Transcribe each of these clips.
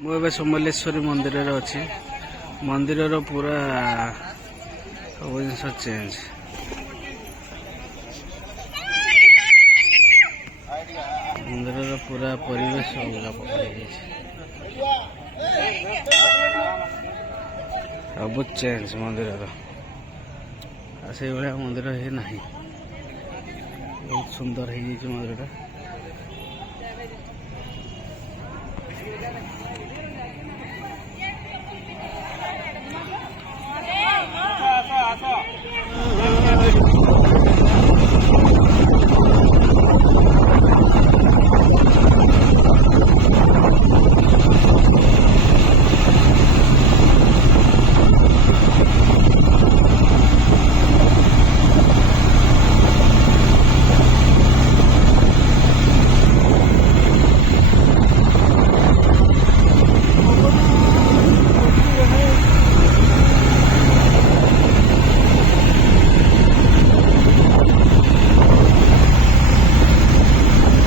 ମୁଁ ଏବେ ସମଲେଶ୍ୱରୀ ମନ୍ଦିରରେ ଅଛି। ମନ୍ଦିରର ପୁରା ସବୁ ଜିନିଷ ଚେଞ୍ଜ। ମନ୍ଦିରର ପୁରା ପରିବେଶ ଅଲଗା ପ୍ରକାର ହେଇଯାଇଛି। ସବୁ ଚେଞ୍ଜ ମନ୍ଦିରର। ଆଉ ସେଇଭଳିଆ ମନ୍ଦିର ହେଇ ନାହିଁ। ବହୁତ ସୁନ୍ଦର ହେଇଯାଇଛି ମନ୍ଦିରଟା।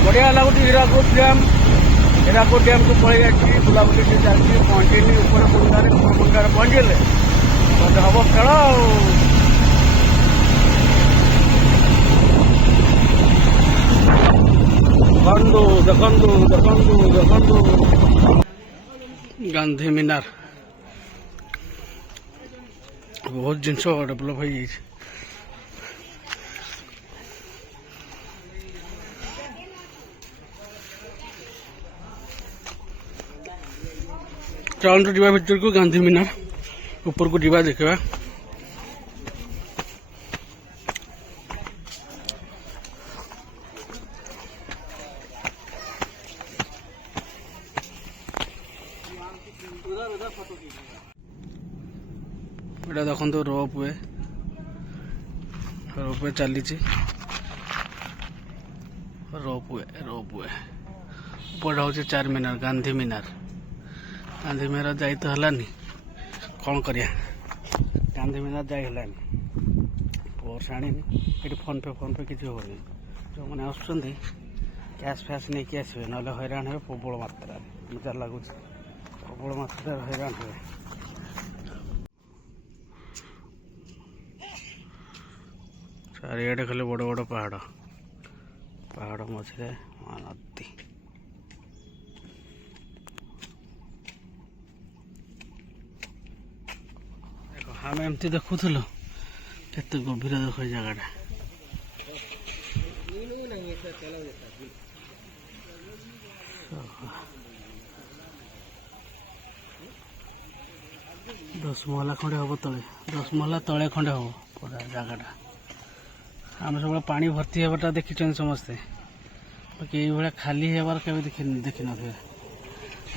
बढ़िया लगुच हीराकुद डैम को पड़े जाए बुलाबुली से चलती पहुँचेनी ऊपर मुंडारे पहुँचले हम खेल देखु गांधी मीनार बहुत जिनस डेभलप हो चलते जावा भर को गांधी मीनार ऊपर को जावा देखा एटा देखो रोपवे चली रोपवे ऊपर हूँ चार मीनार गांधी मीनार जाई तो हलानी कौन करिया गांधी मीनार जाई हलानी पर्स आनी फोन पे किसी होनी जो मैंने आसुँच कैश फैश नहीं कि आसवे ना हैरान हे प्रबल मात्रा मजा लगुच प्रबल मात्रा हैरान हे चारिआडे खाली बड़ बड़ पहाड़ मझे नदी आम एमती देखुल केते गभीर देख जगह 10 महला खंडे हम तले 10 महला तले खंडे हम पूरा जगहटा आम सब पानी भर्ती होगा देखी समस्ते बाकी ये खाली होबार के देखी न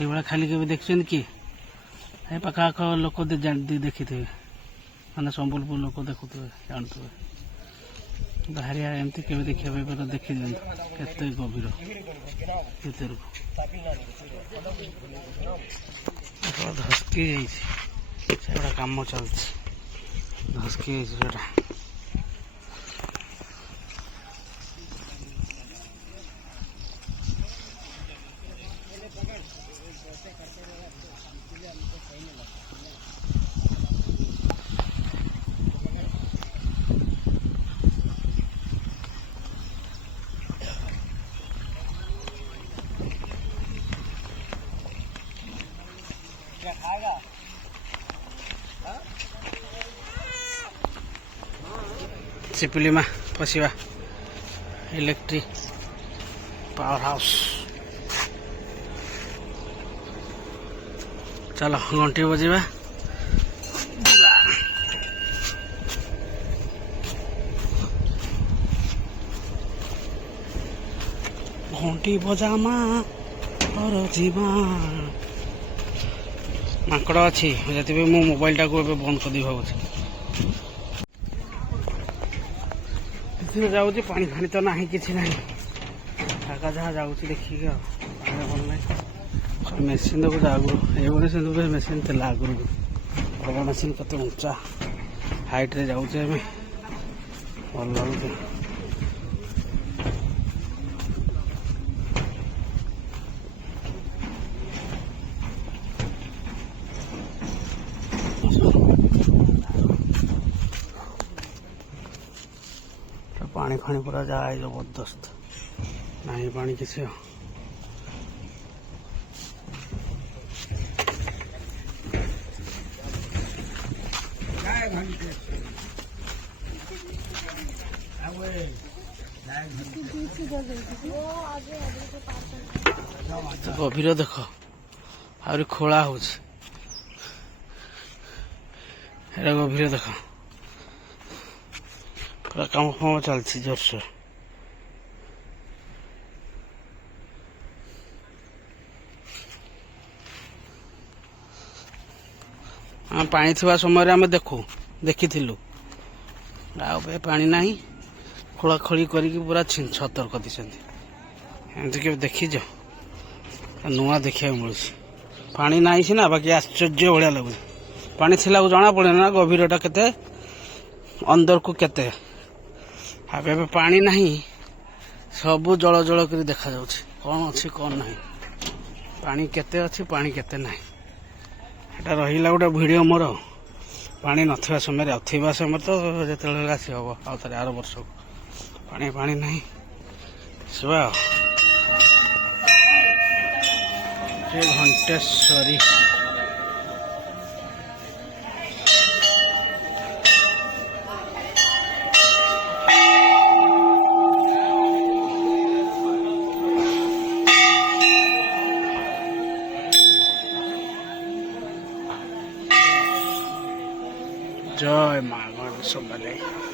ये खाली के देखते कि पाखाख लोक देखी थे मैंने संबलपुर लोक देखुए जानते बाहरिया एमती के देखा देखी दिखाँ केते गभीर भर धसकी जाटा कम चलती धसकी जाटा सिपिली में पशिवा इलेक्ट्रिक पावर हाउस चलो घंटी बजेबा घंटी बजामा और जीवा माकड़ अच्छी जति मो मोबाइल टाक बंद कर भाव जाऊँ पानी फानी तो ना किसी ना जगह जहाँ जाऊँ देखिए भल ना मेसीन देखो आगु ये मेसीन थे आगु बड़ा मेसीन कत उचा हाइट रे जाऊँ भल लगुच फाणी पूरा जाए जबरदस्त नहीं पानी किसी गभीर देख आहरी खोला हो गभीर देख पूरा काम फाम चलती जोरसोर पानी थी समय आम देखू देखी पानी ना खोला खोली करके पूरा छतर कर एमती के देखीच नुआ देखा मिलूँ पानी ना सीना बाकी आश्चर्य भाया लगुच पानी थी जना पड़े ना गभीरटा केते अंदर को केते आबे पानी ना सबू जल जल कर देखा जाउछि कौन अच्छी कौन ना पानी केते अच्छी पानी केते ना एटा रहिला गोटे वीडियो मोर पानी नथिबा समय थिबा समय तो जेतेले आसी हबो आ तारे आर वर्ष पानी पानी नहीं सुबह घंटेश्वरी जय माँ गणेश।